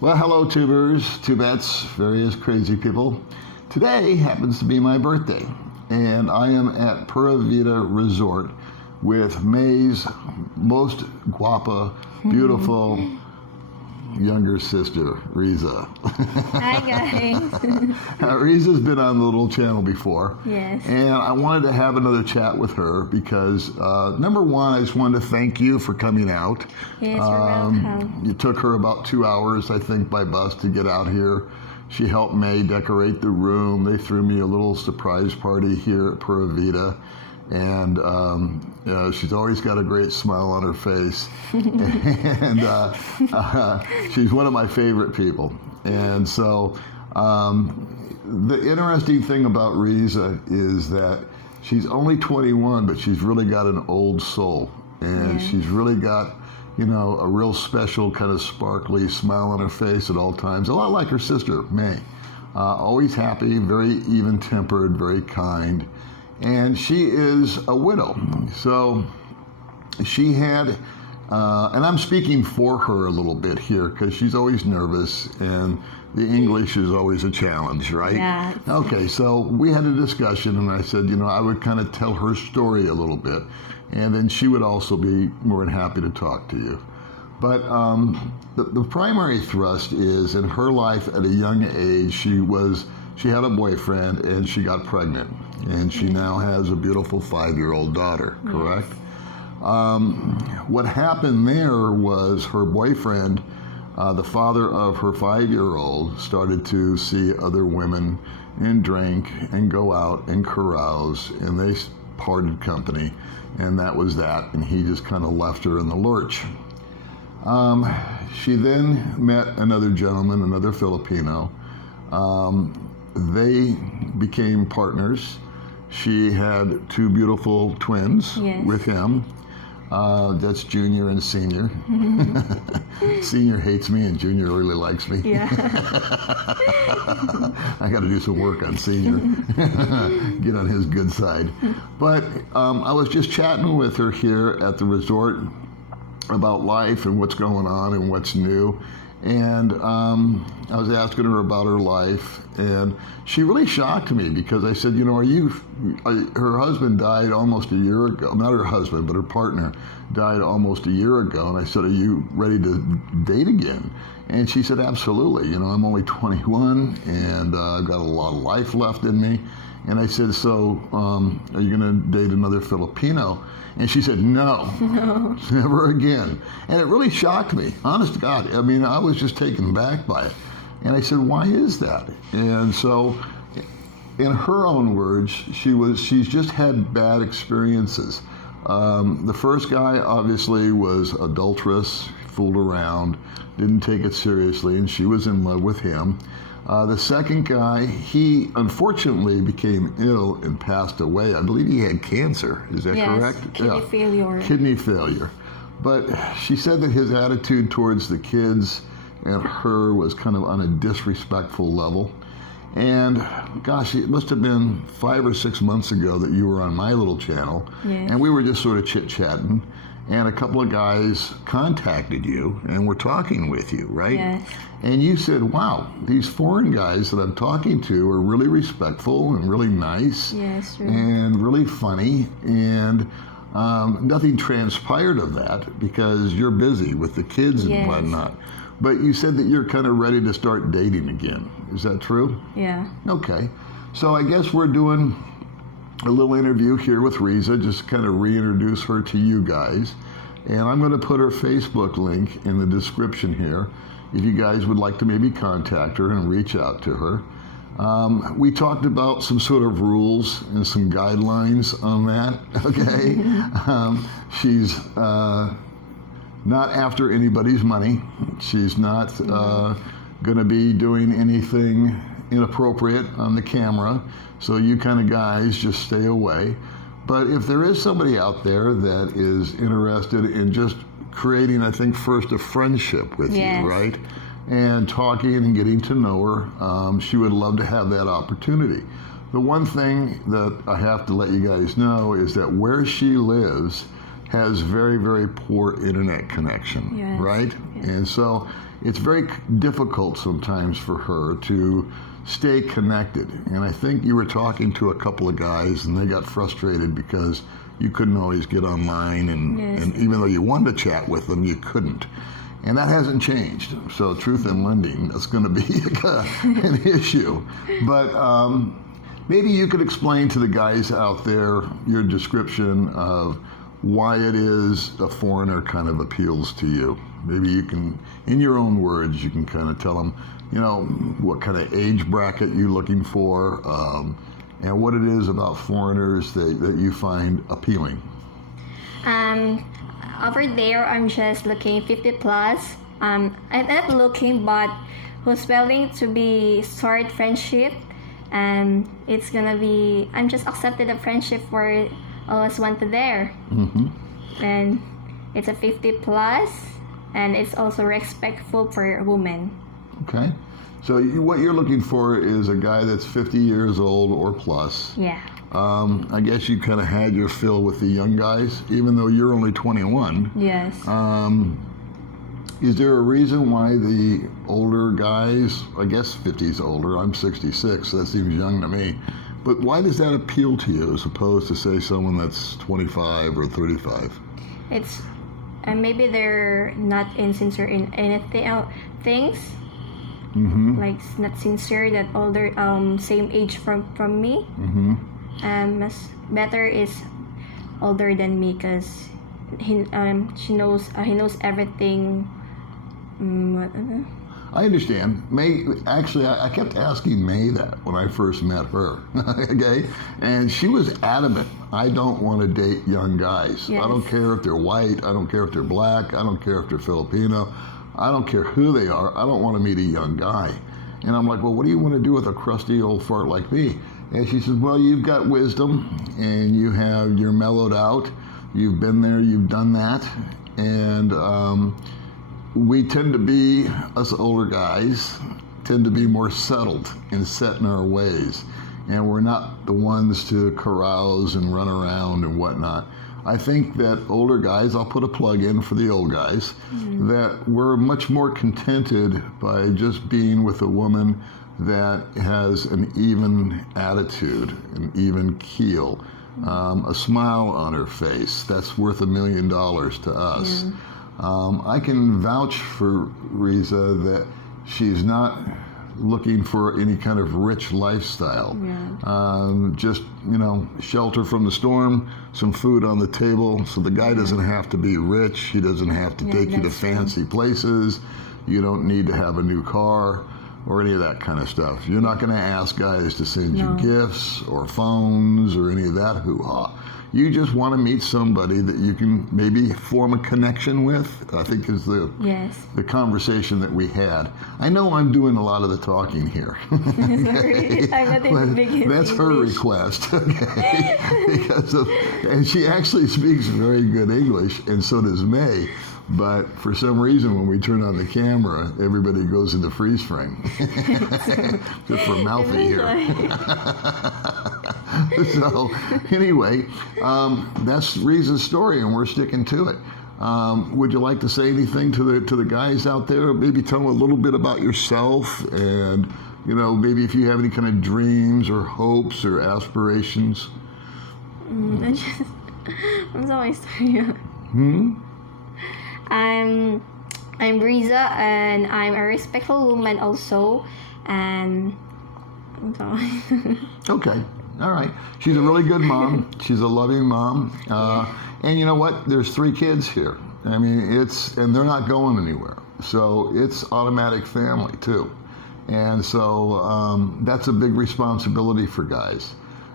Well, hello, tubers, tubettes, various crazy people. Today happens to be my birthday, and I am at Pura Vida Resort with May's most guapa, beautiful younger sister, Riza. Hi, guys. Riza's been on the little channel before. Yes. And I wanted to have another chat with her because, number one, I just wanted to thank you for coming out. Yes, you're welcome. You took her about 2 hours, I think, by bus to get out here. She helped May decorate the room. They threw me a little surprise party here at Pura Vida. And she's always got a great smile on her face. And she's one of my favorite people. And so the interesting thing about Riza is that she's only 21, but she's really got an old soul. And she's really got, you know, a real special kind of sparkly smile on her face at all times, a lot like her sister, May. Always happy, very even-tempered, very kind. And she is a widow. So she had, and I'm speaking for her a little bit here because she's always nervous and the English is always a challenge, right? Yeah. Okay, so we had a discussion and I said, you know, I would kind of tell her story a little bit and then she would also be more than happy to talk to you. But the primary thrust is in her life at a young age, she had a boyfriend and she got pregnant. And she now has a beautiful 5-year-old daughter, correct? What happened there was her boyfriend, the father of her 5-year-old, started to see other women and drink and go out and carouse, and they parted company, and that was that. And he just kind of left her in the lurch. She then met another gentleman, another Filipino. They became partners. She had 2 beautiful twins with him. That's Junior and Senior. Senior hates me and Junior really likes me. Yeah. I got to do some work on Senior. Get on his good side. But I was just chatting with her here at the resort about life and what's going on and what's new. And I was asking her about her life, and she really shocked me because I said, you know, her husband died almost a year ago. Not her husband, but her partner died almost a year ago. And I said, are you ready to date again? And she said, absolutely. You know, I'm only 21, and I've got a lot of life left in me. And I said, so are you going to date another Filipino? And she said, no, never again. And it really shocked me, honest to God. I mean, I was just taken back by it. And I said, why is that? And so, in her own words, she's just had bad experiences. The first guy, obviously, was adulterous, fooled around, didn't take it seriously, and she was in love with him. The second guy, he unfortunately became ill and passed away. I believe he had cancer. Is that correct? Kidney failure. Kidney failure. But she said that his attitude towards the kids and her was kind of on a disrespectful level. And gosh, it must have been 5 or 6 months ago that you were on my little channel. And we were just sort of chit-chatting. And a couple of guys contacted you and were talking with you, right? Yes. And you said, wow, these foreign guys that I'm talking to are really respectful and really nice. Yes, true. And really funny. And nothing transpired of that because you're busy with the kids and whatnot. But you said that you're kind of ready to start dating again. Is that true? Yeah. Okay. So I guess we're doing a little interview here with Riza, just kind of reintroduce her to you guys. And I'm going to put her Facebook link in the description here if you guys would like to maybe contact her and reach out to her. We talked about some sort of rules and some guidelines on that, okay? She's not after anybody's money. She's not going to be doing anything inappropriate on the camera. So you kind of guys just stay away. But if there is somebody out there that is interested in just creating, I think, first a friendship with you, right? And talking and getting to know her, she would love to have that opportunity. The one thing that I have to let you guys know is that where she lives, has very, very poor internet connection, Yes. right? Yes. And so it's very difficult sometimes for her to stay connected. And I think you were talking to a couple of guys and they got frustrated because you couldn't always get online, and, Yes. and even though you wanted to chat with them, you couldn't. And that hasn't changed. So truth in lending, that's going to be an issue. But maybe you could explain to the guys out there your description of why it is a foreigner kind of appeals to you. Maybe you can, in your own words, you can kind of tell them, you know, what kind of age bracket you're looking for, and what it is about foreigners that you find appealing. Over there, I'm just looking 50 plus. I'm not looking, but who's willing to be start friendship, and it's gonna be. I'm just accepted a friendship for always wanted there, and it's a 50 plus, and it's also respectful for women. Okay. So what you're looking for is a guy that's 50 years old or plus. Yeah. I guess you kind of had your fill with the young guys, even though you're only 21. Yes. Is there a reason why the older guys, I guess 50's older, I'm 66, so that seems young to me, but why does that appeal to you as opposed to, say, someone that's 25 or 35? It's and maybe they're not insincere in anything things. Like not sincere that older same age from me. Mas better is older than me because he knows everything. I understand. May, actually, I kept asking May that when I first met her, okay? And she was adamant, I don't want to date young guys. Yes. I don't care if they're white, I don't care if they're black, I don't care if they're Filipino, I don't care who they are, I don't want to meet a young guy. And I'm like, well, what do you want to do with a crusty old fart like me? And she says, well, you've got wisdom, and you're mellowed out, you've been there, you've done that, and we tend to be, us older guys, tend to be more settled and set in our ways. And we're not the ones to carouse and run around and whatnot. I think that older guys, I'll put a plug in for the old guys, that we're much more contented by just being with a woman that has an even attitude, an even keel, a smile on her face. That's worth $1 million to us. Yeah. I can vouch for Riza that she's not looking for any kind of rich lifestyle. Yeah. Just, shelter from the storm, some food on the table, so the guy doesn't have to be rich. He doesn't have to take you to that's true. fancy places. You don't need to have a new car or any of that kind of stuff. You're not going to ask guys to send you gifts or phones or any of that hoo-ha. You just want to meet somebody that you can maybe form a connection with, I think is the conversation that we had. I know I'm doing a lot of the talking here. Sorry, I'm not in the biggest That's her English. request, okay? And she actually speaks very good English, and so does May. But for some reason, when we turn on the camera, everybody goes into freeze frame. Just for mouthy here. So anyway, that's Riza's story, and we're sticking to it. Would you like to say anything to the guys out there? Maybe tell them a little bit about yourself, and maybe if you have any kind of dreams or hopes or aspirations. I'm so sorry. I'm Riza, and I'm a respectful woman also, and I'm sorry. Okay. All right. She's a really good mom. She's a loving mom. And you know what? There's 3 kids here. I mean, and they're not going anywhere. So it's automatic family too. And so that's a big responsibility for guys.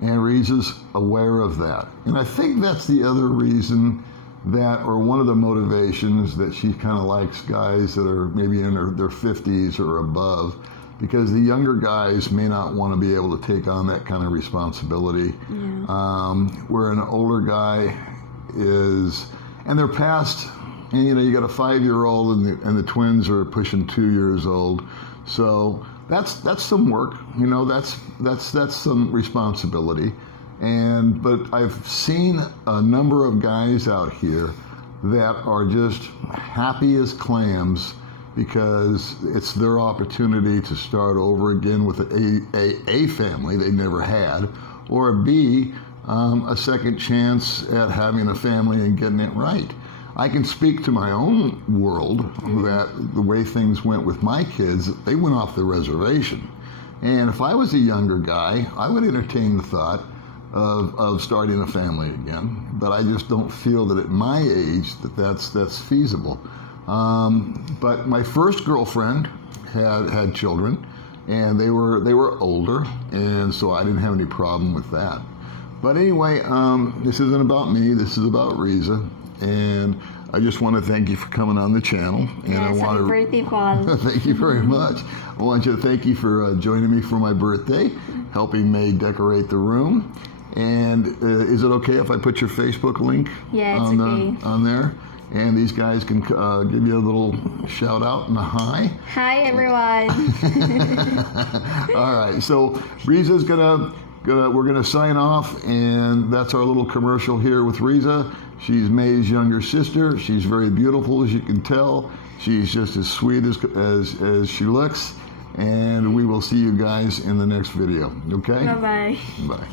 And Riza's aware of that. And I think that's the other reason or one of the motivations that she kind of likes guys that are maybe in their 50s or above, because the younger guys may not want to be able to take on that kind of responsibility. Where an older guy is, and they're past, and you got a 5-year-old and the twins are pushing 2 years old. So that's some work, that's some responsibility. But I've seen a number of guys out here that are just happy as clams because it's their opportunity to start over again with a family they never had, or B, a second chance at having a family and getting it right. I can speak to my own world that the way things went with my kids, they went off the reservation. And if I was a younger guy, I would entertain the thought of starting a family again. But I just don't feel that at my age that's feasible. But my first girlfriend had children, and they were older, and so I didn't have any problem with that. But anyway, this isn't about me. This is about Riza, and I just want to thank you for coming on the channel. And Yes, I want happy to birthday, Paul. thank you very much. I want you to thank you for joining me for my birthday, helping May decorate the room. And is it okay if I put your Facebook link Yeah, it's on, okay. on there? And these guys can give you a little shout out and a hi. Hi, everyone. All right, so Riza's we're gonna sign off, and that's our little commercial here with Riza. She's May's younger sister. She's very beautiful, as you can tell. She's just as sweet as she looks. And we will see you guys in the next video. Okay? Bye-bye. Bye.